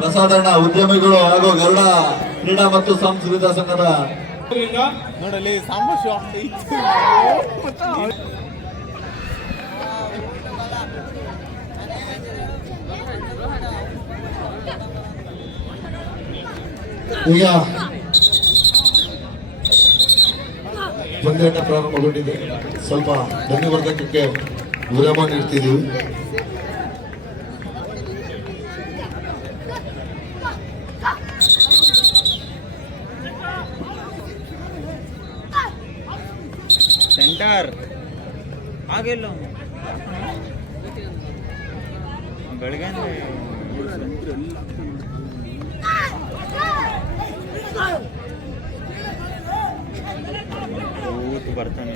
ಪ್ರಸಾದಣ್ಣ ಉದ್ಯಮಿಗಳು ಹಾಗೂ ಗರುಡ ಕ್ರೀಡಾ ಮತ್ತು ಸಾಂಸ್ಕೃತಿಕ ಸಂಘದ ನೋಡಲಿ ಸಾಂಬ ಈಗ ಪಂದ್ಯಾಟ ಪ್ರಾರಂಭಗೊಂಡಿದೆ. ಸ್ವಲ್ಪ ಧನ್ಯವಾದಕ್ಕೆ ವಿರಾಮ ನೀಡ್ತಿದ್ದೀವಿ. ಸೆಂಟರ್ ಆಗಿಲ್ಲ ಬೆಳಗ್ಗೆ ಕೂತು ಬರ್ತಾನೆ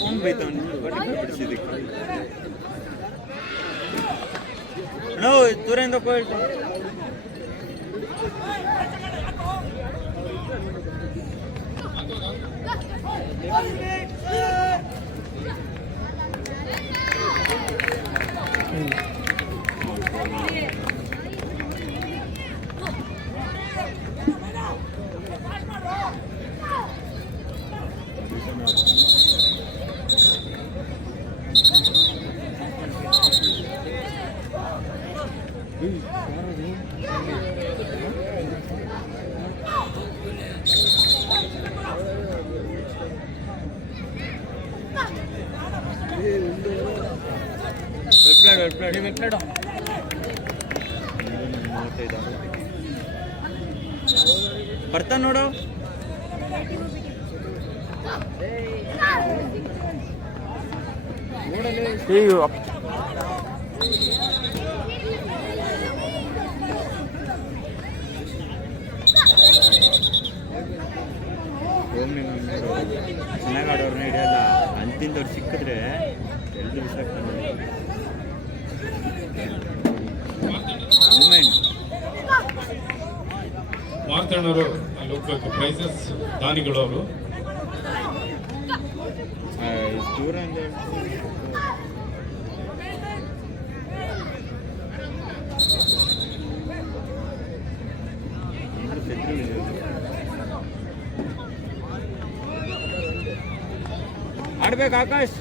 ಫೋನ್ ಬೈತಾವನೆ ಬಿಡಿಸಿದಕ್ಕೆ ನೋ ದೂರಿಂದ ಹೋಯ್ತು. ಬರ್ತಾ ನೋಡು ಚೆನ್ನಾಗಿ ಆಡೋರ್ನ ಹಿಡಿಯಲ್ಲ. ಅಂತಿಂದವ್ರು ಸಿಕ್ಕಿದ್ರೆ ಎಲ್ರು ಬಿಸಾಕ್ತಾರೆ. ಮಾರ್ತಣ್ಣವರು ಅಲ್ಲಿ ಹೋಗ್ಬೇಕು. ಪ್ರೈಸಸ್ ದಾನಿಗಳು ಅವರು ದೂರ ಆಡ್ಬೇಕು ಆಕಾಶ್.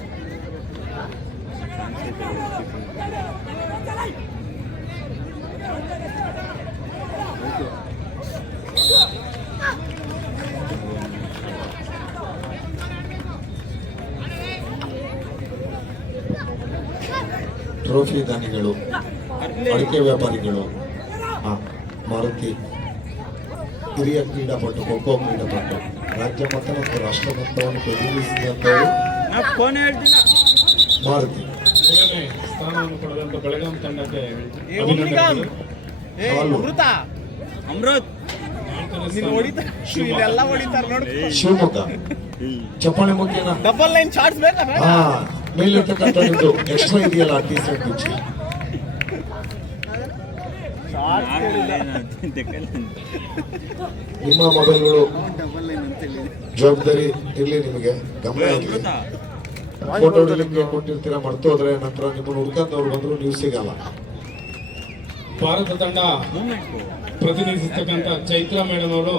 ಟ್ರೋಫಿ ದಾನಿಗಳು, ಅಡಿಕೆ ವ್ಯಾಪಾರಿಗಳು, ಮಾರುತಿ ಹಿರಿಯ ಕ್ರೀಡಾಪಟು, ಖೋಖೋ ಕ್ರೀಡಾಪಟು, ರಾಜ್ಯ ಮಟ್ಟ ಮತ್ತು ರಾಷ್ಟ್ರ ಮಟ್ಟವನ್ನು ಪ್ರತಿನಿಧಿಸಿದಂಥವರು ಮಾರುತಿ. ಸ್ಥಾನವನ್ನು ಪಡೆದಂತ ಬೆಳಗಾಂ ತಂಡಕ್ಕೆ ಶಿವಮೊಗ್ಗ ಚಪ್ಪಾಳೆ ಮುಖ್ಯನ ಡಬಲ್ ಲೈನ್ ಶಾರ್ಟ್ಸ್ ಬೇಕಾ? ಮೇಲಿರ್ತಕ್ಕಂಥದ್ದು ಎಕ್ಸ್ಟ್ರಾ ಇದೆಯಲ್ಲ ಟಿ ಶರ್ಟ್ ಬಿಚ್ಚಿ ನಿಮ್ಮ ಮೊಬೈಲ್ಗಳು ಜವಾಬ್ದಾರಿ ಇರಲಿ, ನಿಮಗೆ ಗಮನ ಇರಲಿ. ಫೋಟೋ ಹೊಡಿಲಿಕ್ಕೆ ಕೊಟ್ಟಿರ್ತೀರ, ಮರ್ತು ಹೋದ್ರೆ ನಂತರ ನಿಮ್ಮನ್ನು ಹುಡ್ಕಂದವ್ರು ಬಂದ್ರು ನೀವು ಸಿಗಲ್ಲ. ಭಾರತ ತಂಡ ಪ್ರತಿನಿಧಿಸತಕ್ಕಂಥ ಚೈತ್ರ ಮೇಡಮ್ ಅವರು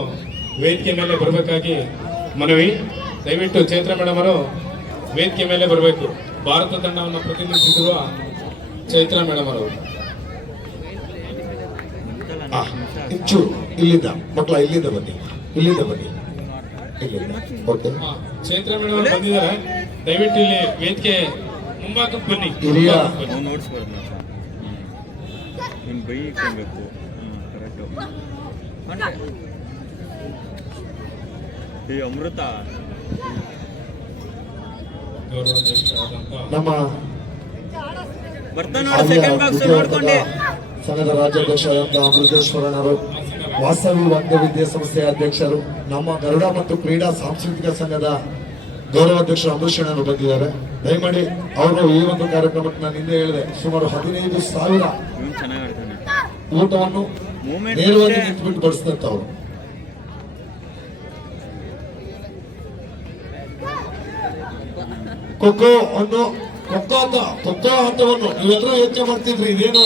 ವೇದಿಕೆ ಮೇಲೆ ಬರಬೇಕಾಗಿ ಮನವಿ. ದಯವಿಟ್ಟು ಚೈತ್ರ ಮೇಡಮ್ ಅವರು ವೇದಿಕೆ ಮೇಲೆ ಬರಬೇಕು. ಭಾರತ ತಂಡವನ್ನು ಪ್ರತಿನಿಧಿಸಿರುವ ಚೈತ್ರ ಮೇಡಮ್ ಅವರು ಇಂಚು ಇಲ್ಲಿಂದ ಮಕ್ಕಳ ಇಲ್ಲಿಂದ ಬನ್ನಿ, ಇಲ್ಲಿಂದ ಬನ್ನಿ, ಇಲ್ಲಿಂದ. ಓಕೆ, ಚೈತ್ರ ಮೇಡಮ್ ಅವರು ಬಂದಿದ್ದಾರೆ. ದಯವಿಟ್ಟು ಇಲ್ಲಿ ವೇದಿಕೆ ಮುಂಭಾಗಕ್ಕೆ ಬನ್ನಿ. ಹಿರಿಯ ನೋಡಿಸ್ಬಾರ್ದು ಬೈ ಕೊಡ್ಬೇಕು. ಈ ಅಮೃತ ನಮ್ಮ ಸಂಘದ ರಾಜ್ಯಾಧ್ಯಕ್ಷರಾದಂತಹ ಅಮೃತೇಶ್ವರನವರು, ವಾಸವಿ ವಾದ್ಯ ವಿದ್ಯಾಸಂಸ್ಥೆಯ ಅಧ್ಯಕ್ಷರು, ನಮ್ಮ ಗರುಡ ಮತ್ತು ಕ್ರೀಡಾ ಸಾಂಸ್ಕೃತಿಕ ಸಂಘದ ಗೌರವಾಧ್ಯಕ್ಷರು ಅಂಬರೀಷಣ್ಣರು ಬಂದಿದ್ದಾರೆ. ದಯಮಾಡಿ ಅವರು ಈ ಒಂದು ಕಾರ್ಯಕ್ರಮಕ್ಕೆ ನಾನು ಹಿಂದೆ ಹೇಳಿದೆ, ಸುಮಾರು 15,000 ಊಟವನ್ನು ನೇರವಾಗಿ ನಿಂತುಬಿಟ್ಟು ಬಡಿಸಿದಂತವ್ರು. ಖೋಖೋ ಅನ್ನು ಖೋಖೋ ಆಟವನ್ನು ನೀವೆಲ್ಲರೂ ಯೋಚನೆ ಮಾಡ್ತಿದ್ರಿ ಇದೇನು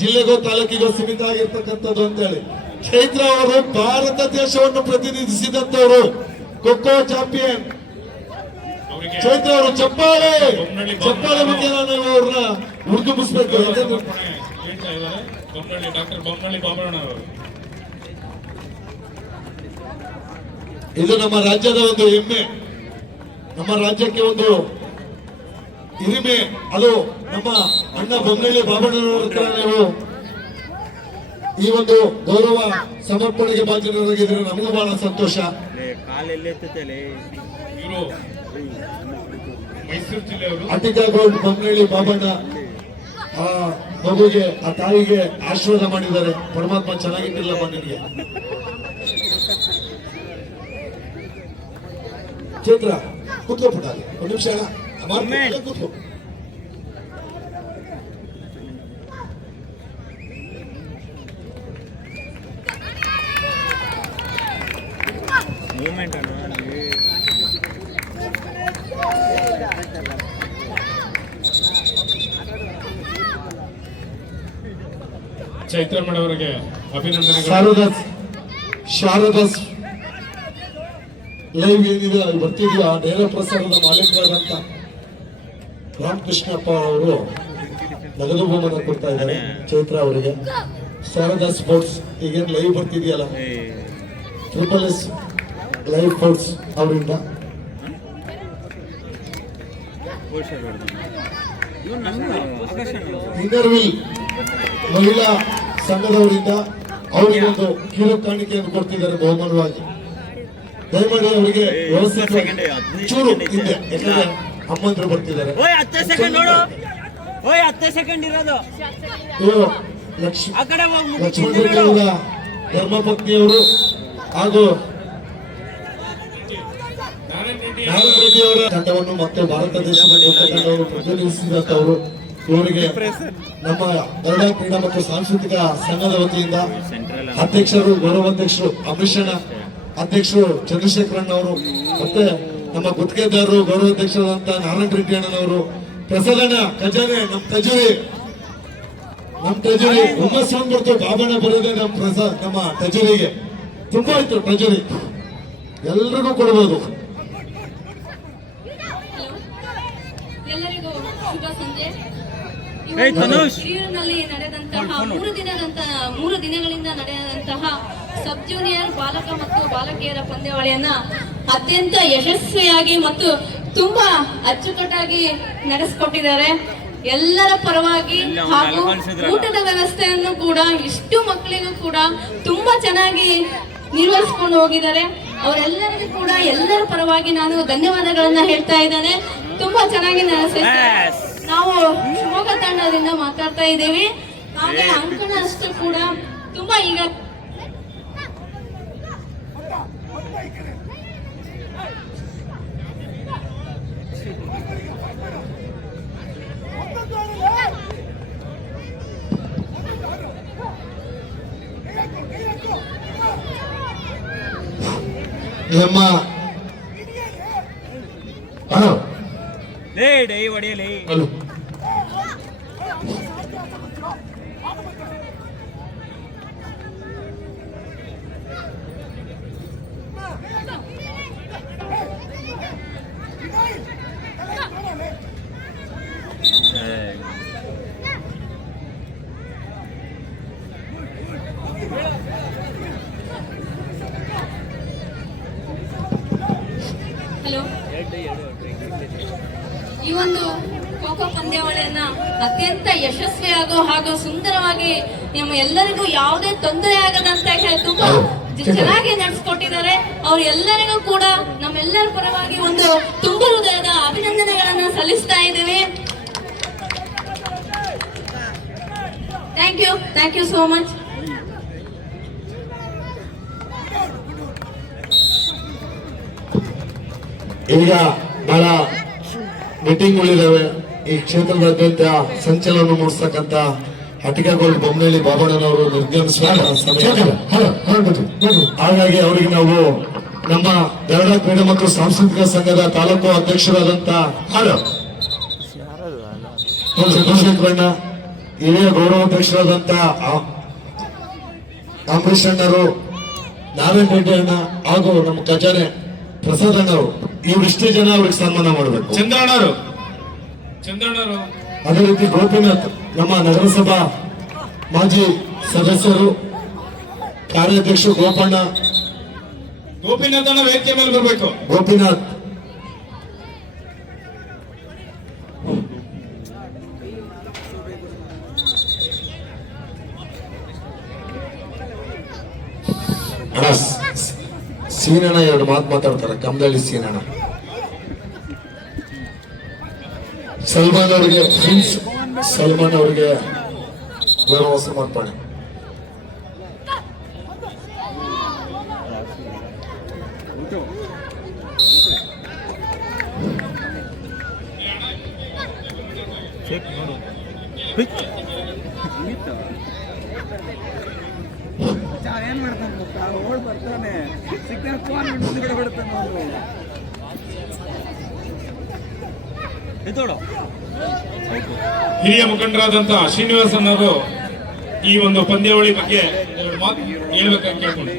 ಜಿಲ್ಲೆಗೋ ತಾಲೂಕಿಗೋ ಸೀಮಿತ ಆಗಿರ್ತಕ್ಕಂಥದ್ದು ಅಂತ ಹೇಳಿ. ಚೈತ್ರ ಅವರು ಭಾರತ ದೇಶವನ್ನು ಪ್ರತಿನಿಧಿಸಿದಂತವರು ಖೋಖೋ ಚಾಂಪಿಯನ್ ಅವರಿಗೆ ಚೈತ್ರ ಅವರು ಚಪ್ಪಾಳೆ ಬಗ್ಗೆ ನಾವು ಅವ್ರನ್ನ ಹುರಿದುಂಬಿಸ್ಬೇಕು. ಹೇಳ್ತಾ ಇದ್ದಾರೆ ಬೊಮ್ಮನಹಳ್ಳಿ ಡಾಕ್ಟರ್ ಬೊಮ್ಮನಹಳ್ಳಿ ಬಾಬಣ್ಣವರು. ಇದು ನಮ್ಮ ರಾಜ್ಯದ ಒಂದು ಹೆಮ್ಮೆ, ನಮ್ಮ ರಾಜ್ಯಕ್ಕೆ ಒಂದು ಹಿರಿಮೆ. ಅದು ನಮ್ಮ ಅಣ್ಣ ಬೊಮ್ಮನಹಳ್ಳಿ ಬಾಬಣ್ಣನವರ ಹತ್ರ ನೀವು ಈ ಒಂದು ಗೌರವ ಸಮರ್ಪಣೆಗೆ ಭಾಜನರಾಗಿದ್ರೆ ನಮಗೂ ಬಹಳ ಸಂತೋಷ. ಕಾಲೆಲ್ಲಿ ಎತ್ತುತ್ತಲೆ ಇವರು ಮೈಸೂರು ಜಿಲ್ಲೆಯವರು. ಅಟಿಕಾ ಗೋಲ್ಡ್ ಬೊಮ್ಮನಹಳ್ಳಿ ಬಾಬಣ್ಣ ಆ ಮಗುಗೆ ಆ ತಾಯಿಗೆ ಆಶೀರ್ವಾದ ಮಾಡಿದ್ದಾರೆ. ಪರಮಾತ್ಮ ಚೆನ್ನಾಗಿಟ್ಟಿಲ್ಲಮ್ಮ ನಿನಗೆ. ಚೈತ್ರ ಕೂತ್ಕೋ ಪುಟ್ಟ, ಒಂದು ನಿಮಿಷ ಕೂತ್ಕೋ. ಮೂಮೆಂಟ್ ಅನ್ನು ಚೈತ್ರ ಮೇಡಮ್ ಅವರಿಗೆ ಅಭಿನಂದನೆಗಳು. ಶಾರದಾಸ್ ಲೈವ್ ಏನಿದೆ ಬರ್ತಿದೆಯೋ ಆ ನೇರ ಪ್ರಸಾರದ ಮಾಲೀಕರಾದಂತ ರಾಮಕೃಷ್ಣಪ್ಪ ಅವರು ನಗದು ಬಹುಮಾನ ಕೊಡ್ತಾ ಇದ್ದಾರೆ ಚೈತ್ರ ಅವರಿಗೆ. ಶಾರದಾ ಸ್ಪೋರ್ಟ್ಸ್ ಈಗೇನು ಲೈವ್ ಬರ್ತಿದೆಯಲ್ಲ, SSS ಲೈವ್ ಸ್ಪೋರ್ಟ್ಸ್ ಅವರಿಂದ ಇನ್ನರ್ವಿಲ್ ಮಹಿಳಾ ಸಂಘದವರಿಂದ ಅವರಿಗೆ ಒಂದು ಕಿರು ಕಾಣಿಕೆಯನ್ನು ಕೊಡ್ತಿದ್ದಾರೆ ಬಹುಮಾನವಾಗಿ. ದಯಮಾಡಿ ಅವರಿಗೆ ವ್ಯವಸ್ಥಿತವಾಗಿ ಚೂರು ಹಿಂದೆ, ಯಾಕಂದ್ರೆ ಅಮ್ಮಂದ್ರು ಬರ್ತಿದ್ದಾರೆ. ಇವರು ಲಕ್ಷ್ಮಣ ರೆಡ್ಡಿ ಅವರ ಧರ್ಮಪತ್ನಿಯವರು ಹಾಗೂ ನಾರಾಯಣ ರೆಡ್ಡಿ ಅವರ ತಂಡವನ್ನು ಮತ್ತು ಭಾರತ ದೇಶದ ತಂಡವನ್ನು ಪ್ರತಿನಿಧಿಸಿದಂತವರು. ಇವರಿಗೆ ನಮ್ಮ ಗರುಡ ಕ್ರೀಡಾ ಮತ್ತು ಸಾಂಸ್ಕೃತಿಕ ಸಂಘದ ವತಿಯಿಂದ ಅಧ್ಯಕ್ಷರು, ಗೌರವಾಧ್ಯಕ್ಷರು ಅಮಿಷಣ ಅಧ್ಯಕ್ಷರು ಚಂದ್ರಶೇಖರನ್ ಅವರು, ಮತ್ತೆ ನಮ್ಮ ಗುತ್ತಿಗೆದಾರರು ಗೌರವಾಧ್ಯಕ್ಷರಾದಂತಹ ನಾರಾಯಣ ರೆಡ್ಡಿ ಅಣ್ಣನವರು, ಪ್ರಸಾದಣ್ಣ ಖಜಾನೆ, ನಮ್ಮ ಟ್ರೆಜರಿ ಹುಮ್ಮಸ್ ಬಂದ್ಬಿಡ್ತು. ಬಾಬಣ್ಣ ಬರೋದೇ ನಮ್ಮ ಟ್ರೆಜರಿಗೆ ತುಂಬಾ ಆಯ್ತು. ಟ್ರೆಜರಿ ಎಲ್ರಿಗೂ ಕೊಡ್ಬೋದು. ಎಲ್ಲರಿಗೂ ಶುಭ ಸಂಜೆ. ಹಿರಿಯೂರಿನಲ್ಲಿ ನಡೆದಂತಹ ಮೂರು ದಿನಗಳಿಂದ ನಡೆದಂತಹ ಸಬ್ ಜೂನಿಯರ್ ಬಾಲಕ ಮತ್ತು ಬಾಲಕಿಯರ ಪಂದ್ಯಾವಳಿಯನ್ನ ಅತ್ಯಂತ ಯಶಸ್ವಿಯಾಗಿ ಮತ್ತು ತುಂಬಾ ಅಚ್ಚುಕಟ್ಟಾಗಿ ನಡೆಸಿಕೊಟ್ಟಿದ್ದಾರೆ. ಎಲ್ಲರ ಪರವಾಗಿ ಹಾಗೂ ಊಟದ ವ್ಯವಸ್ಥೆಯನ್ನು ಕೂಡ ಇಷ್ಟು ಮಕ್ಕಳಿಗೂ ಕೂಡ ತುಂಬಾ ಚೆನ್ನಾಗಿ ನಿರ್ವಹಿಸಿಕೊಂಡು ಹೋಗಿದ್ದಾರೆ. ಅವರೆಲ್ಲರಿಗೂ ಕೂಡ ಎಲ್ಲರ ಪರವಾಗಿ ನಾನು ಧನ್ಯವಾದಗಳನ್ನ ಹೇಳ್ತಾ ಇದ್ದೇನೆ. ತುಂಬಾ ಚೆನ್ನಾಗಿ ನಡೆಸಿದ್ದಾರೆ. ನಾವು ಶಿವಮೊಗ್ಗ ತಂಡದಿಂದ ಮಾತಾಡ್ತಾ ಇದ್ದೀವಿ. ಹಾಗೆ ಅಂಕಣ ಅಷ್ಟು ಕೂಡ ತುಂಬಾ ಈಗ ನಮ್ಮ ಹೊಡೆಯಲಿ ಹಲೋ, ಈ ಒಂದು ಖೋಖೋ ಪಂದ್ಯಾವಳಿಯನ್ನ ಅತ್ಯಂತ ಯಶಸ್ವಿಯಾಗೋ ಹಾಗೂ ಸುಂದರವಾಗಿ ನಮ್ಮ ಎಲ್ಲರಿಗೂ ಯಾವುದೇ ತೊಂದರೆ ಆಗದಂತ ತುಂಬಾ ಚೆನ್ನಾಗಿ ನಡೆಸಿಕೊಟ್ಟಿದ್ದಾರೆ. ಅವ್ರು ಎಲ್ಲರಿಗೂ ಕೂಡ ನಮ್ಮೆಲ್ಲರ ಪರವಾಗಿ ಒಂದು ತುಂಬ ಹೃದಯದ ಅಭಿನಂದನೆಗಳನ್ನ ಸಲ್ಲಿಸ್ತಾ ಇದ್ದೇವೆ. Thank you so much. ಈಗ ಬಹಳ ಮೀಟಿಂಗ್ಗಳಿದಾವೆ. ಈ ಕ್ಷೇತ್ರದಾದ್ಯಂತ ಸಂಚಲನ ಮೂಡಿಸ್ತಕ್ಕಂಥ ಅಟಿಕಾ ಗೋಲ್ಡ್ ಬೊಮ್ಮನಹಳ್ಳಿ ಬಾಬಣ್ಣನವರು ನಿರ್ಗಮಿಸುವ ಸಮಯ. ಹಾಗಾಗಿ ಅವರಿಗೆ ನಾವು ನಮ್ಮ ಗರುಡ ಕ್ರೀಡಾ ಮತ್ತು ಸಾಂಸ್ಕೃತಿಕ ಸಂಘದ ತಾಲೂಕು ಅಧ್ಯಕ್ಷರಾದಂತ ಚಂದ್ರಶೇಖರಣ್ಣ, ಹಿರಿಯ ಗೌರವಾಧ್ಯಕ್ಷರಾದಂತ ಅಂಬರೀಷ್ ಅಣ್ಣರು, ನಾರಾಯಣ ರೆಡ್ಡಿ ಅಣ್ಣ ಹಾಗೂ ನಮ್ಮ ಖಜಾನೆ ಪ್ರಸಾದ್ ಅಣ್ಣರು, ಇವರಿಷ್ಟೇ ಜನ ಅವ್ರಿಗೆ ಸನ್ಮಾನ ಮಾಡಬೇಕು. ಚಂದ್ರಣ್ಣರು ಅದೇ ರೀತಿ ಗೋಪಿನಾಥ್, ನಮ್ಮ ನಗರಸಭಾ ಮಾಜಿ ಸದಸ್ಯರು, ಕಾರ್ಯಾಧ್ಯಕ್ಷರು ಗೋಪಿನಾಥನ ವೇದಿಕೆ ಮೇಲೆ ಬರಬೇಕು. ಗೋಪಿನಾಥ್, ಅಣ್ಣ ಸೀನಣ್ಣ ಎರಡು ಮಾತು ಮಾತಾಡ್ತಾರೆ. ಕಮದಳ್ಳಿ ಸೀನಣ್ಣ, ಸಲ್ಮಾನ್ ಅವರಿಗೆ ಗೌರವ ಸಮರ್ಪಣೆ. ಏನ್ ಮಾಡ್ತಾನೆ ಓಡ್ ಬರ್ತಾನೆ ಸಿಕ್ಕ ಫೋನ್ ಮುಂದ್ಗಡೆ ಬಿಡ್ತಾನೆ ಅವನು. ಹಿರಿಯ ಮುಖಂಡರಾದಂತಹ ಶ್ರೀನಿವಾಸನ್ ಅವರು ಈ ಒಂದು ಪಂದ್ಯಾವಳಿ ಬಗ್ಗೆ ಎರಡು ಮಾತು ಹೇಳ್ಬೇಕಂತ ಕೇಳ್ಕೊಂಡು.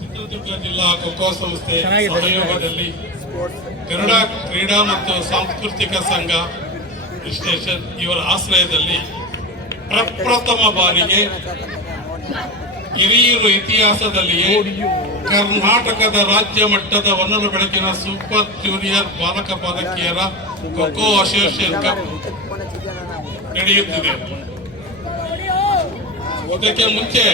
ಚಿತ್ರದುರ್ಗ ಜಿಲ್ಲಾ ಖೋಖೋ ಸಂಸ್ಥೆ ಸಹಯೋಗದಲ್ಲಿ ಕನ್ನಡ ಕ್ರೀಡಾ ಮತ್ತು ಸಾಂಸ್ಕೃತಿಕ ಸಂಘ ಸ್ಟೇಷನ್ ಇವರ ಆಶ್ರಯದಲ್ಲಿ ಪ್ರಪ್ರಥಮ ಬಾರಿಗೆ ಹಿರಿಯೂರು ಇತಿಹಾಸದಲ್ಲಿಯೇ ಕರ್ನಾಟಕದ ರಾಜ್ಯ ಮಟ್ಟದ ಹೊನ್ನಲು ಬೆಳಕಿನ ಸೂಪರ್ ಜೂನಿಯರ್ ಬಾಲಕ ಬಾಲಕಿಯರ ಖೋಖೋ ಅಸೋಸಿಯೇಷನ್ ಕಪ್ ನಡೆಯುತ್ತಿದೆ. ಇದಕ್ಕೆ ಮುಂಚೆ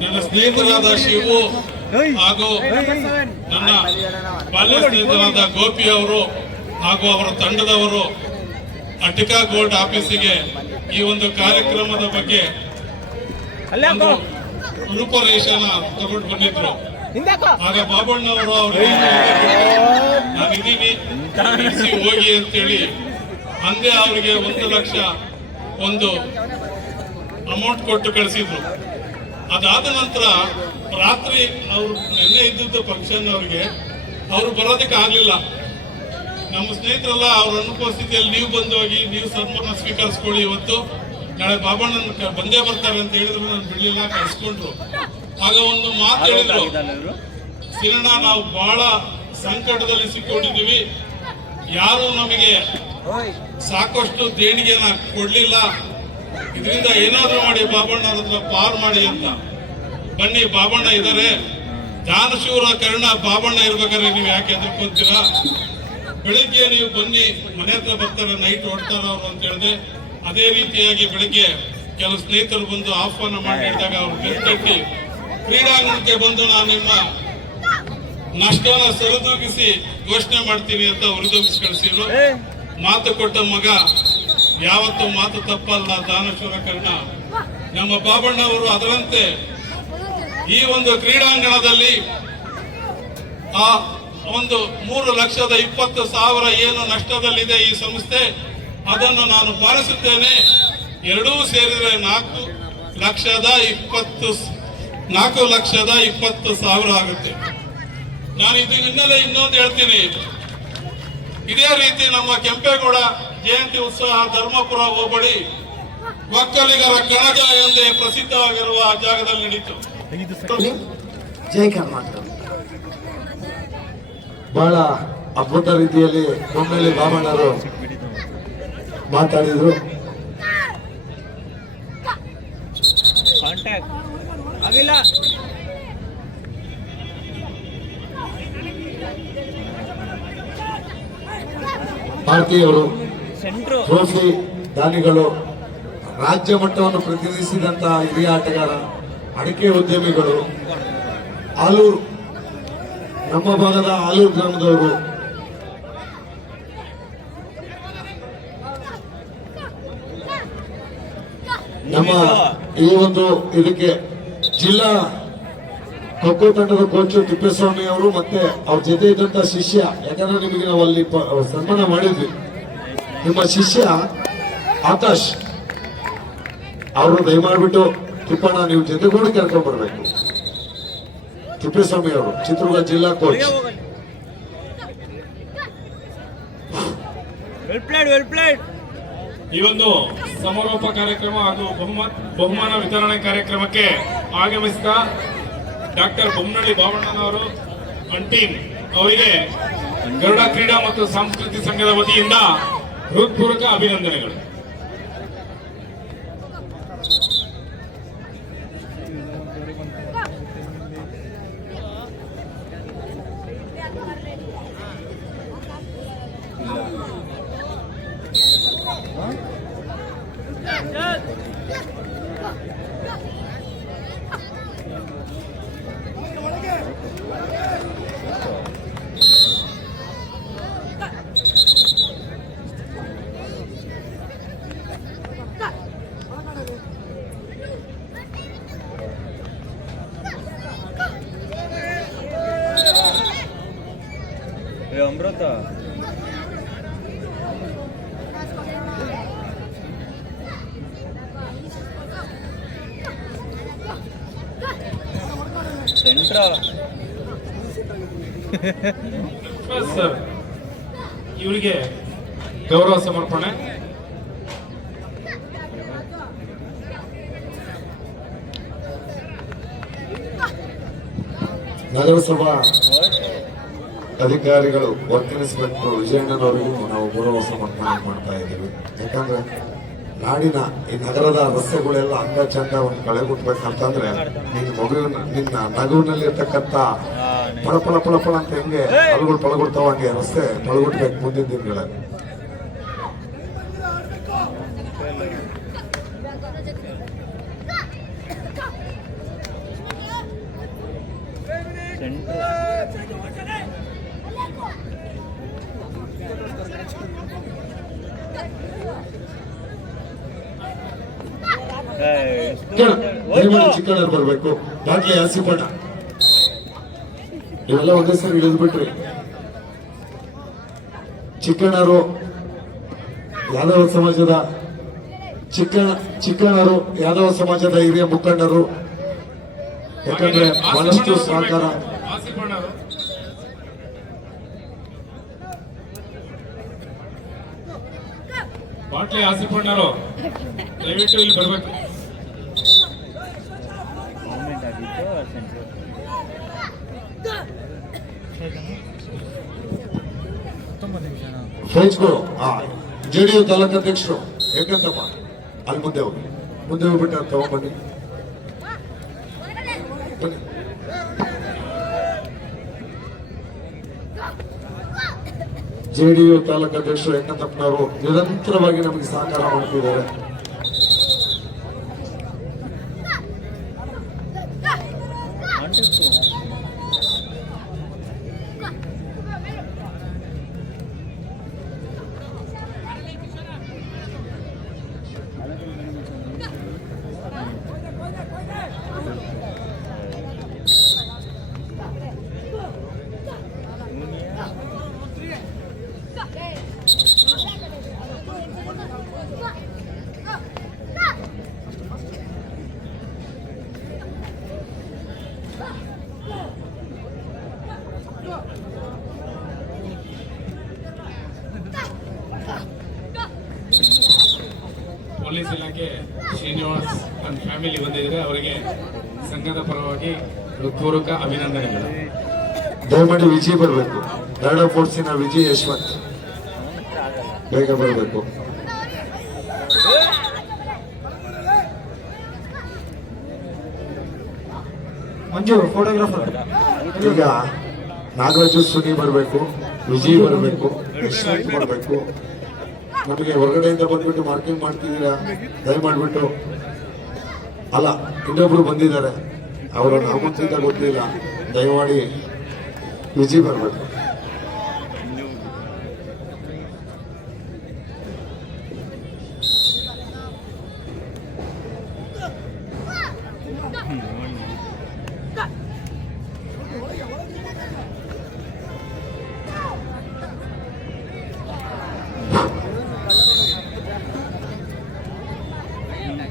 ನನ್ನ ಸ್ನೇಹಿತರಾದ ಶಿವು ಹಾಗೂ ನನ್ನ ಬಾಲ್ಯ ಸ್ನೇಹಿತರಾದ ಗೋಪಿ ಅವರು ಹಾಗೂ ಅವರ ತಂಡದವರು ಅಟಿಕಾ ಗೋಲ್ಡ್ ಆಫೀಸಿಗೆ ಈ ಒಂದು ಕಾರ್ಯಕ್ರಮದ ಬಗ್ಗೆ ಒಂದು ರೂಪರೇಷನ ತಗೊಂಡು ಬಂದಿದ್ರು. ಆಗ ಬಾಬಣ್ಣವರು ಅವರಿಗೆ ನಾನಿದ್ದೀನಿ ಹೋಗಿ ಅಂತೇಳಿ ಅಂದೇ ಅವರಿಗೆ 1 ಲಕ್ಷ ಒಂದು ಅಮೌಂಟ್ ಕೊಟ್ಟು ಕಳಿಸಿದ್ರು. ಅದಾದ ನಂತರ ರಾತ್ರಿ ಅವ್ರು ನೆನ್ನೆ ಇದ್ದಿದ್ದು ಫಂಕ್ಷನ್ ಅವ್ರಿಗೆ ಅವ್ರು ಬರೋದಕ್ಕೆ ಆಗ್ಲಿಲ್ಲ. ನಮ್ಮ ಸ್ನೇಹಿತರೆಲ್ಲ ಅವ್ರ ಅನುಪಸ್ಥಿತಿಯಲ್ಲಿ ನೀವು ಬಂದು ಹೋಗಿ ನೀವು ಸನ್ಮಾನ ಸ್ವೀಕರಿಸ್ಕೊಳ್ಳಿ, ಇವತ್ತು ನಾಳೆ ಬಾಬಣ್ಣನ ಬಂದೇ ಬರ್ತಾರೆ ಅಂತ ಹೇಳಿದ್ರು. ನಾನು ಬಿಡ್ಲಿಲ್ಲ, ಕಳಿಸ್ಕೊಂಡ್ರು. ಆಗ ಒಂದು ಮಾತು ಹೇಳಿದ್ರು, ಸಿರಣ್ಣ ನಾವು ಬಹಳ ಸಂಕಟದಲ್ಲಿ ಸಿಕ್ಕೊಂಡಿದ್ದೀವಿ, ಯಾರು ನಮಗೆ ಸಾಕಷ್ಟು ದೇಣಿಗೆನ ಕೊಡ್ಲಿಲ್ಲ, ಇದರಿಂದ ಏನಾದ್ರೂ ಮಾಡಿ ಬಾಬಣ್ಣ ಹತ್ರ ಪಾರ್ ಮಾಡಿ ಅಂತ. ಬನ್ನಿ, ಬಾಬಣ್ಣ ಇದ್ದಾರೆ, ದಾನಶೂರ ಕರ್ಣ ಬಾಬಣ್ಣ ಇರ್ಬೇಕಾದ್ರೆ ನೀವು ಯಾಕೆ ಎದುರ್ಕೊಂತೀರಾ, ಬೆಳಿಗ್ಗೆ ನೀವು ಬನ್ನಿ, ಮನೆ ಹತ್ರ ಬರ್ತಾರೆ, ನೈಟ್ ಹೊಡ್ತಾರ ಅವ್ರು ಅಂತ ಹೇಳಿದೆ. ಅದೇ ರೀತಿಯಾಗಿ ಬೆಳಿಗ್ಗೆ ಕೆಲವು ಸ್ನೇಹಿತರು ಬಂದು ಆಹ್ವಾನ ಮಾಡಿದಾಗ ಅವ್ರು ಬೆನ್ನಟ್ಟಿ ಕ್ರೀಡಾಂಗಣಕ್ಕೆ ಬಂದು ನಾನು ನಿಮ್ಮ ನಷ್ಟನ ಸರಿದೂಗಿಸಿ ಘೋಷಣೆ ಮಾಡ್ತೀನಿ ಅಂತ ಹುರಿದೂಗಿಸಿ ಕಳಿಸಿದ್ರು. ಮಾತು ಕೊಟ್ಟ ಮಗ ಯಾವತ್ತೂ ಮಾತು ತಪ್ಪಲ್ಲ, ದಾನಶೂರ ಕರ್ಣ. ನಮ್ಮ ಬಾಬಣ್ಣ ಅವರು ಅದರಂತೆ ಈ ಒಂದು ಕ್ರೀಡಾಂಗಣದಲ್ಲಿ ಆ ಒಂದು 3,20,000 ಏನು ನಷ್ಟದಲ್ಲಿದೆ ಈ ಸಂಸ್ಥೆ, ಅದನ್ನು ನಾನು ಪಾಲಿಸುತ್ತೇನೆ. ಎರಡೂ ಸೇರಿದರೆ 4,20,000 ಆಗುತ್ತೆ. ನಾನು ಇದು ಹಿನ್ನೆಲೆ ಇನ್ನೊಂದು ಹೇಳ್ತೀನಿ, ಇದೇ ರೀತಿ ನಮ್ಮ ಕೆಂಪೇಗೌಡ ಜಯಂತಿ ಉತ್ಸವ ಧರ್ಮಪುರ ಹೋಬಳಿ ಒಕ್ಕಲಿಗರ ಕಣಜ ಎಂದೇ ಪ್ರಸಿದ್ಧವಾಗಿರುವ ಆ ಜಾಗದಲ್ಲಿ ನಡೀತು. ಜೈ ಕರ್ನಾಟಕ. ಬಹಳ ಅದ್ಭುತ ರೀತಿಯಲ್ಲಿ ಬೊಮ್ಮನಹಳ್ಳಿ ಬಾಬಣ್ಣರು ಮಾತಾಡಿದ್ರು. ಭಾರತೀಯರು, ಟ್ರೋಫಿ ದಾನಿಗಳು, ರಾಜ್ಯ ಮಟ್ಟವನ್ನು ಪ್ರತಿನಿಧಿಸಿದಂತಹ ಹಿರಿಯ ಆಟಗಾರ, ಅಡಿಕೆ ಉದ್ಯಮಿಗಳು, ಆಲೂರು, ನಮ್ಮ ಭಾಗದ ಆಲೂರು ಗ್ರಾಮದವರು, ನಮ್ಮ ಈ ಒಂದು ಇದಕ್ಕೆ ಜಿಲ್ಲಾ ಖೋಖೋ ತಂಡದ ಕೋಚ್ ತಿಪ್ಪೇಸ್ವಾಮಿ ಅವರು ಮತ್ತೆ ಅವ್ರ ಜೊತೆ ಇದ್ದಂತ ಶಿಷ್ಯ, ಯಾಕಂದ್ರೆ ನಿಮಗೆ ನಾವು ಅಲ್ಲಿ ಸನ್ಮಾನ ಮಾಡಿದ್ವಿ, ನಿಮ್ಮ ಶಿಷ್ಯ ಆಕಾಶ್ ಅವರು ದಯಮಾಡ್ಬಿಟ್ಟು ತಿಪ್ಪಣ್ಣ ನೀವು ಜೊತೆಗೂಡಿ ಕರ್ಕೊಂಡ್ ಬರ್ಬೇಕು. ತಿಪ್ಪೇಸ್ವಾಮಿ ಅವರು ಚಿತ್ರದುರ್ಗ ಜಿಲ್ಲಾ ಕೋಚ್. ಈ ಒಂದು ಸಮಾರೋಪ ಕಾರ್ಯಕ್ರಮ ಹಾಗೂ ಬಹುಮಾನ ವಿತರಣೆ ಕಾರ್ಯಕ್ರಮಕ್ಕೆ ಆಗಮಿಸಿದ ಡಾಕ್ಟರ್ ಬೊಮ್ಮನಹಳ್ಳಿ ಬಾಬಣ್ಣನವರು ಟೀಮ್ ಅವರಿಗೆ ಗರುಡ ಕ್ರೀಡಾ ಮತ್ತು ಸಾಂಸ್ಕೃತಿಕ ಸಂಘದ ವತಿಯಿಂದ ಹೃತ್ಪೂರ್ವಕ ಅಭಿನಂದನೆಗಳು. ಅಮೃತ ಸರ್ ಇವರಿಗೆ ಗೌರವ ಸಮರ್ಪಣೆ. ನಗರಸಭಾ ಅಧಿಕಾರಿಗಳು ವರ್ಕ್ ಇನ್ಸ್ಪೆಕ್ಟರ್ ವಿಜಯಣ್ಣನವರಿಗೂ ನಾವು ಗೌರವ ಸಮರ್ಪಣೆ ಮಾಡ್ತಾ ಇದ್ದೀವಿ. ಯಾಕಂದ್ರೆ ನಾಡಿನ ಈ ನಗರದ ರಸ್ತೆಗಳೆಲ್ಲ ಅಂದ ಚಂದ ಒಂದು ಕಳೆಗುಟ್ಬೇಕಂತಂದ್ರೆ ನಿನ್ನ ನಗುವಿನಲ್ಲಿರ್ತಕ್ಕಂಥ ಪಳಪಳ ಪಳಪಳ ಅಂತ ಹೆಂಗೆ ಅಲುಗಳು ಪಳಗುಡ್ತಾವ ಹಂಗೆ ರಸ್ತೆ ಪಳಗುಟ್ಬೇಕು ಮುಂದಿನ ದಿನಗಳಲ್ಲಿ. ಚಿಕ್ಕಣ್ಣರು ಬರ್ಬೇಕು, ಬಾಟ್ಲಿ ಹಸಿಪಣ್ಣ ಇವೆಲ್ಲ ಒಂದೇ ಸರಿ ಇಳಿದ್ಬಿಟ್ರಿ. ಚಿಕ್ಕಣ್ಣರು ಯಾದವ ಸಮಾಜದ ಚಿಕ್ಕಣ್ಣರು ಯಾದವ ಸಮಾಜದ ಹಿರಿಯ ಮುಖಂಡರು. ಯಾಕಂದ್ರೆ ಬಹಳಷ್ಟು ಸಹಕಾರ. ಬಾಟ್ಲಿ ಆಸಿಪಣ್ಣರು ದಯವಿಟ್ಟು ಇಲ್ಲಿ ಬರ್ಬೇಕು. ಫೇಜ್ಗಳು ಜೆಡಿಯು ತಾಲೂಕಾಧ್ಯಕ್ಷರು ಹೇಗಂತಪ್ಪ ಅಲ್ಲಿ ಮುಂದೆ ಹೋಗ್ಬಿಟ್ಟು ತಗೊಂಡ್ಬನ್ನಿ. ಜೆಡಿಯು ತಾಲೂಕಾಧ್ಯಕ್ಷರು ಹೆಂಗಂತಪ್ಪನವರು ನಿರಂತರವಾಗಿ ನಮಗೆ ಸಹಕಾರ ಮಾಡ್ತಿದ್ದಾರೆ. ಪೊಲೀಸ್ ಇಲಾಖೆ ಶ್ರೀನಿವಾಸ್ ಅಂಡ್ ಫ್ಯಾಮಿಲಿ ಬಂದಿದ್ದಾರೆ, ಅವರಿಗೆ ಸಂಘದ ಪರವಾಗಿ ಹೃತ್ಪೂರ್ವಕ ಅಭಿನಂದನೆಗಳು. ದಯಮಾಡಿ ವಿಜಯ್ ಬರಬೇಕು. ಎರಡನೇ ಫೋರ್ಸಿನ ವಿಜಯ್ ಯಶವಂತ್ ಬೇಗ ಬರಬೇಕು. ಮಂಜು ಫೋಟೋಗ್ರಾಫರ್. ಈಗ ನಾಗರಾಜು ಸುನಿ ಬರಬೇಕು, ವಿಜಯ್ ಬರಬೇಕು, ಯಶವಂತ್ ಬರಬೇಕು. ನಮಗೆ ಹೊರಗಡೆಯಿಂದ ಬಂದ್ಬಿಟ್ಟು ಮಾರ್ಕಿಂಗ್ ಮಾಡ್ತಿದ್ದೀರಾ, ದಯಮಾಡ್ಬಿಟ್ಟು. ಅಲ್ಲ, ಇನ್ನೊಬ್ರು ಬಂದಿದ್ದಾರೆ, ಅವರು ನಾಮಂತ್ರಿತ ಗೊತ್ತಿಲ್ಲ, ದಯಮಾಡಿ ವಿಜಯ್ ಬರಬೇಕು.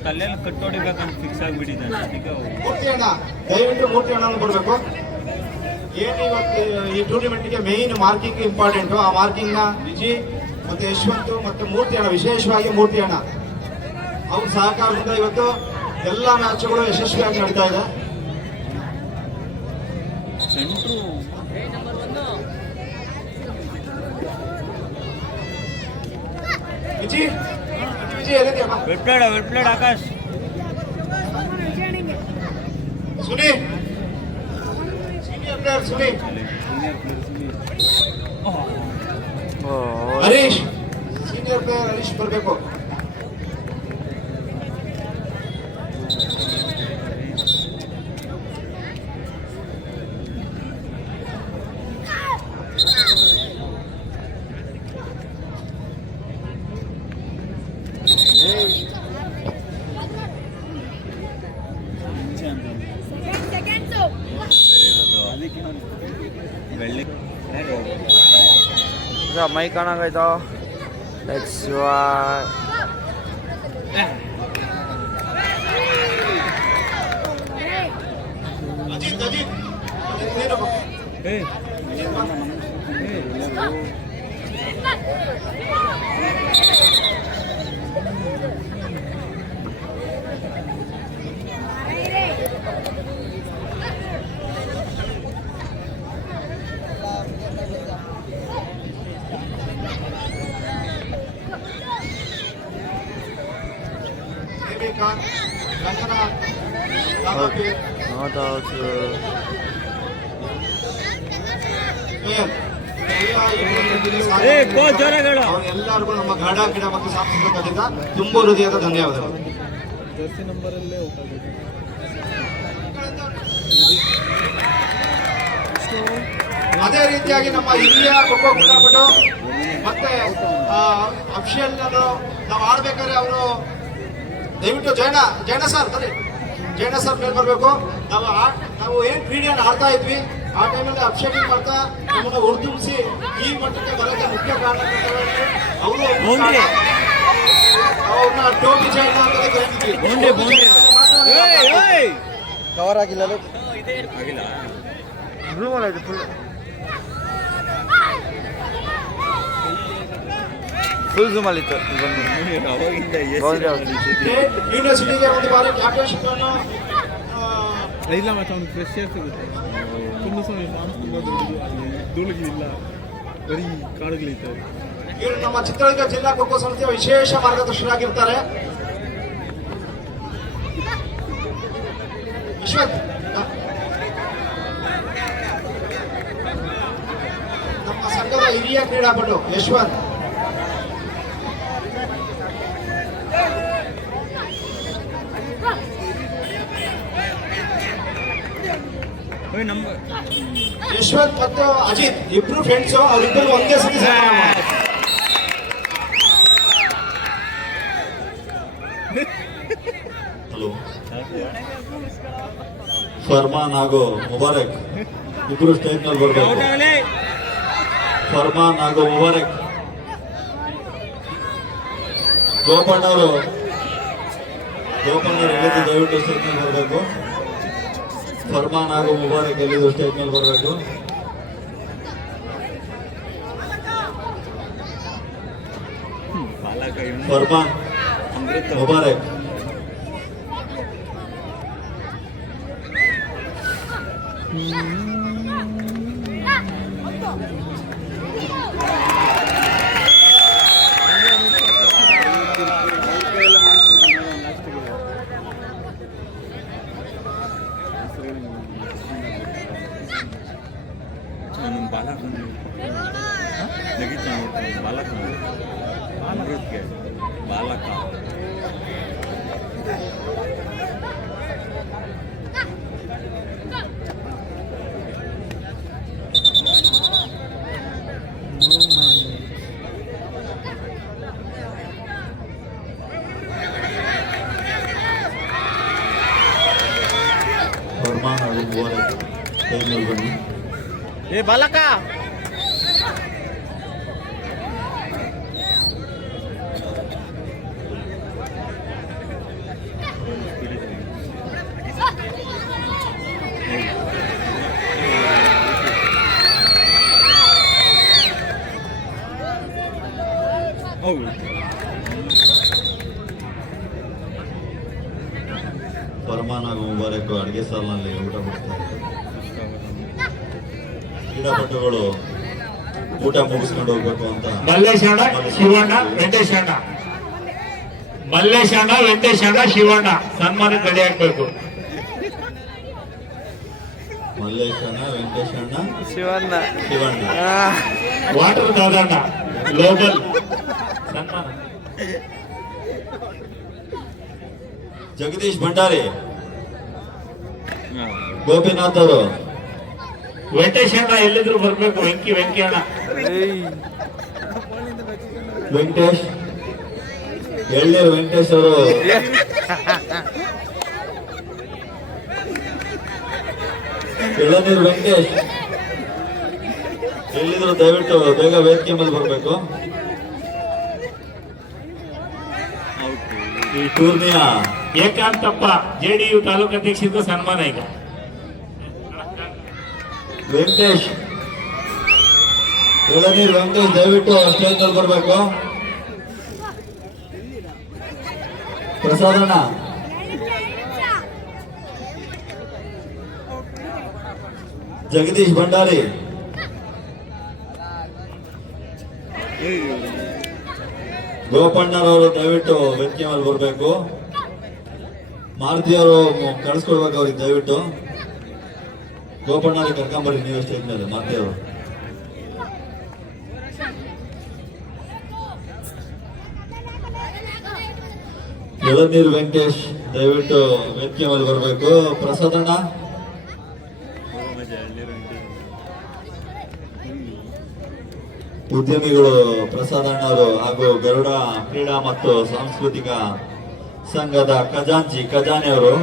ತಲೆಯಲ್ಲಿ ಕಟ್ಟೋಡಿಬೇಕಂತ ಫಿಕ್ಸ್ ಆಗಿಬಿಟ್ಟಿದ್ದಾನೆ ಅದಕ್ಕೆ ಮೂರ್ತಿ ಅಣ್ಣ ದಯವಿಟ್ಟು ಮೂರ್ತಿ ಅಣ್ಣನ ಬರಬೇಕು. ಏನು ಇವತ್ತು ಈ ಟೂರ್ನಿಮೆಂಟ್ಗೆ ಮೇಯ್ನ್ ಮಾರ್ಕಿಂಗ್ ಇಂಪಾರ್ಟೆಂಟು. ಆ ಮಾರ್ಕಿಂಗ್ನ ವಿಜಿ ಮತ್ತು ಯಶವಂತ್ ಮತ್ತು ಮೂರ್ತಿ ಅಣ್ಣ, ವಿಶೇಷವಾಗಿ ಮೂರ್ತಿ ಅಣ್ಣ ಅವ್ರ ಸಹಕಾರದಿಂದ ಇವತ್ತು ಎಲ್ಲ ಮ್ಯಾಚ್ಗಳು ಯಶಸ್ವಿಯಾಗಿ ನಡೀತಾ ಇದೆ. ಸೆಂಟ್ರು ವಿಜಿ ವಿಜಿ ಎಲ್ಲಿದೆಯಪ್ಪ? ವೆಟ್ಪ್ಲೇಡ್ Akash Suni senior player Suni, Harish senior player Harish ಬರಬೇಕು. ಬೆಳ್ಳಿ ಮೈ ಕಾಣಾಗೈತೋ ಲೆಟ್ಸ್ ಅಜಿತ್ ಅಜಿತ್ ನೀನು ದೇವಿಕಾಂತ್ ರಂಗನಾ ದಾದಾಪೀರ್ ಅವರೆಲ್ಲರಿಗೂ ನಮ್ಮ ಗಾಢ ಕ್ರೀಡಾ ಮತ್ತು ಸಾಂಸ್ಕೃತಿಕ ವತಿಯಿಂದ ತುಂಬು ಹೃದಯದ ಧನ್ಯವಾದಗಳು. ಅದೇ ರೀತಿಯಾಗಿ ನಮ್ಮ ಹಿರಿಯ ಖೋಖೋ ಕ್ರೀಡಾಪಟು ಮತ್ತೆ ಅಫಿಷಿಯಲ್ ನಾವು ಆಡ್ಬೇಕಾದ್ರೆ ಅವರು ದಯವಿಟ್ಟು ಜೈನ ಸರ್ ಬನ್ನಿ, ಜೈನ ಸರ್ ಮೇಲೆ ಬರಬೇಕು. ನಾವು ಏನ್ ಕ್ರೀಡೆಯನ್ನು ಆಡ್ತಾ ಇದ್ವಿ ಆ ಟೈಮಲ್ಲಿ ಅಭಿಷೇಕಿಂಗ್ ಮಾಡ್ತಾ ನಮ್ಮನ್ನು ಹುರಿದುಂಬಿಸಿ ಈ ಮಟ್ಟಕ್ಕೆ ಬರೋಕ್ಕೆ ಮುಖ್ಯ ಕಾರಣಕರ್ತರು ಅವರು. ಅವ್ರನ್ನ ಟೋಪಿ ಜೈನ ಅಂತ ಕರೀತಿದ್ವಿ. ಕವರ್ ಆಗಿಲ್ಲ ಆಗಿಲ್ಲ ರೂಮಲ್ಲಿ ಐತೆ ಫುಲ್ ಝೂಮಲ್ಲಿ ಇತ್ತು. ಅವಾಗಿಂದ ಯೂನಿವರ್ಸಿಟಿಗೆ ಒಂದು ಬಾರಿ ಚಾಂಪಿಯನ್ಶಿಪ್ ಅನ್ನು ಇಲ್ಲ ಮತ್ತೆ ಅವ್ನಿಗೆ ಫ್ರೆಶ್ ಏರ್ ಸಿಗುತ್ತೆ. ತುಂಬ ಸಮಯ ಧೂಳುಗಳಿಲ್ಲ, ಬರೀ ಕಾಡುಗಳಿರ್ತವೆ. ಇವರು ನಮ್ಮ ಚಿತ್ರದುರ್ಗ ಜಿಲ್ಲಾ ಖೋಖೋ ಸಂಸ್ಥೆಯ ವಿಶೇಷ ಮಾರ್ಗದರ್ಶಕರಾಗಿರ್ತಾರೆ. ಯಶವಂತ್ ನಮ್ಮ ಸಂಘದ ಹಿರಿಯ ಕ್ರೀಡಾಪಟು ಯಶವಂತ್. ಯಶವಂತ್ ಮತ್ತು ಅಜಿತ್ ಇಬ್ರು ಫ್ರೆಂಡ್ಸು, ಅವರಿಬ್ಬರು ಒಂದೇ ಸರಿ ಹಲೋ, ಫರ್ಮಾನ್ ಹಾಗೂ ಮುಬಾರಕ್ ಇಬ್ರು ಸ್ಟೇಜ್ ನಲ್ಲಿ ಬರಬೇಕು. ಫರ್ಮಾನ್ ಹಾಗೂ ಮುಬಾರಕ್. ಗೋಪಣ್ಣವರು ಎಲ್ಲಿದ್ದು ದಯವಿಟ್ಟು ಸ್ಟೇಜ್ ಮೇಲೆ ಬರಬೇಕು. ಫರ್ಮಾನ್ ಹಾಗೂ ಮುಬಾರಕ್ ಎಲ್ಲಿದ್ದು ಸ್ಟೇಜ್ ಮೇಲೆ ಬರಬೇಕು. ಫರ್ಮಾನ್ ಮುಬಾರಕ್. ಬಾಲಕ ಬಾಲಕ ಬಾಲಕ ಫರ್ಮಾನ್ ಹಾಗೂ ಮುಬಾರಕ್ ಸ್ಟೇಜ್ ಮೇಲೆ ಬನ್ನಿ. ಏ ಬಾಲಕ ಹೌದು. ಫರ್ಮಾನ್ ಹಾಗೂ ಮುಬಾರಕ್ ಅಡುಗೆ ಸಾಲಿನಲ್ಲಿ ಊಟ ಮಾಡ್ತಾರೆ. ಕ್ರೀಡಾಪಟುಗಳು ಊಟ ಮುಗಿಸ್ಕೊಂಡು ಹೋಗ್ಬೇಕು ಅಂತ ಮಲ್ಲೇಶಣ್ಣ ಶಿವಣ್ಣ ವೆಂಕಟೇಶಣ್ಣ, ಮಲ್ಲೇಶಣ್ಣ ವೆಂಕಟೇಶಣ್ಣ ಶಿವಣ್ಣ ಸನ್ಮಾನಕ್ಕೆ ರೆಡಿ ಆಗ್ಬೇಕು. ಮಲ್ಲೇಶಣ್ಣ, ವೆಂಕಟೇಶಣ್ಣ, ಶಿವಣ್ಣ ಶಿವಣ್ಣ, ವಾಟರ್ ದಾದಣ್ಣ ಗ್ಲೋಬಲ್ ಸನ್ಮಾನ. ಜಗದೀಶ್ ಭಂಡಾರಿ, ಗೋಪಿನಾಥ್ ಅವರು, ವೆಂಕಟೇಶಣ್ಣ ಎಲ್ಲಿದ್ರು ಬರ್ಬೇಕು. ವೆಂಕಿ ಅಣ್ಣ, ವೆಂಕಟೇಶ್, ಎಳ್ನೀರು ವೆಂಕಟೇಶ್ ಅವರು, ಎಳನೀರು ವೆಂಕಟೇಶ್ ಎಲ್ಲಿದ್ರು ದಯವಿಟ್ಟು ಬೇಗ ವೇದಿಕೆ ಮೇಲೆ ಬರಬೇಕು. ಈ ಟೂರ್ನಿಯ ಏಕಾಂತಪ್ಪ ಜೆಡಿಯು ತಾಲೂಕು ಅಧ್ಯಕ್ಷರಿಂದ ಸನ್ಮಾನ ಈಗ. ವೆಂಕಟೇಶ್, ಎಳನೀರು ವೆಂಕಟೇಶ್ ದಯವಿಟ್ಟು ಸ್ಟೇಜ್ ಮೇಲೆ ಬರಬೇಕು. ಪ್ರಸಾದಣ್ಣ, ಜಗದೀಶ್ ಭಂಡಾರಿ, ಗೋಪಣ್ಣರವರು ದಯವಿಟ್ಟು ವೇದಿಕೆ ಮೇಲೆ ಬರಬೇಕು. ಮಾರುತಿಯವರು ಕಳಿಸ್ಕೊಡ್ಬೇಕು ಅವ್ರಿಗೆ ದಯವಿಟ್ಟು. ಗೋಪಣ್ಣವ್ರಿಗೆ ಕರ್ಕೊಂಬರ್ರಿ ನೀವು ಸ್ಟೇಜ್ ಮೇಲೆ. ಮಾರುತಿಯವರು, ಎಳನೀರು ವೆಂಕಟೇಶ್ ದಯವಿಟ್ಟು ವೇದಿಕೆ ಮೇಲೆ ಬರಬೇಕು. ಪ್ರಸಾದಣ್ಣ, ಉದ್ಯಮಿಗಳು ಪ್ರಸಾದಣ್ಣ ಅವರು ಹಾಗೂ ಗರುಡ ಕ್ರೀಡಾ ಮತ್ತು ಸಾಂಸ್ಕೃತಿಕ ಸಂಘದ ಖಜಾನೆ ಅವರು,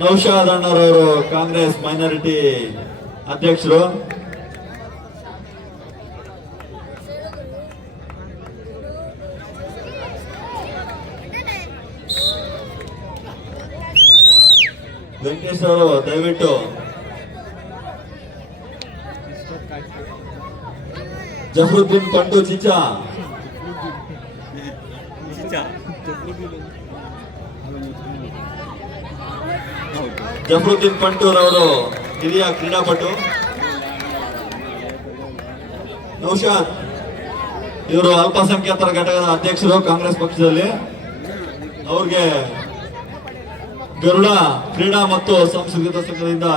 ನೌಶಾದ್ ಅಣ್ಣರವರು ಕಾಂಗ್ರೆಸ್ ಮೈನಾರಿಟಿ ಅಧ್ಯಕ್ಷರು, ವೆಂಕಟೇಶ್ ಅವರು ದಯವಿಟ್ಟು ಜಫರುದ್ದೀನ್ ಪಂಡು ಚಿಚಾ, ಜಫರುದ್ದೀನ್ ಪಂಟೂರವರು ಹಿರಿಯ ಕ್ರೀಡಾಪಟು, ನೌಶಾದ್ ಇವರು ಅಲ್ಪಸಂಖ್ಯಾತರ ಘಟಕದ ಅಧ್ಯಕ್ಷರು ಕಾಂಗ್ರೆಸ್ ಪಕ್ಷದಲ್ಲಿ. ಅವ್ರಿಗೆ ಗರುಡ ಕ್ರೀಡಾ ಮತ್ತು ಸಾಂಸ್ಕೃತಿಕ ಸಂಘದಿಂದ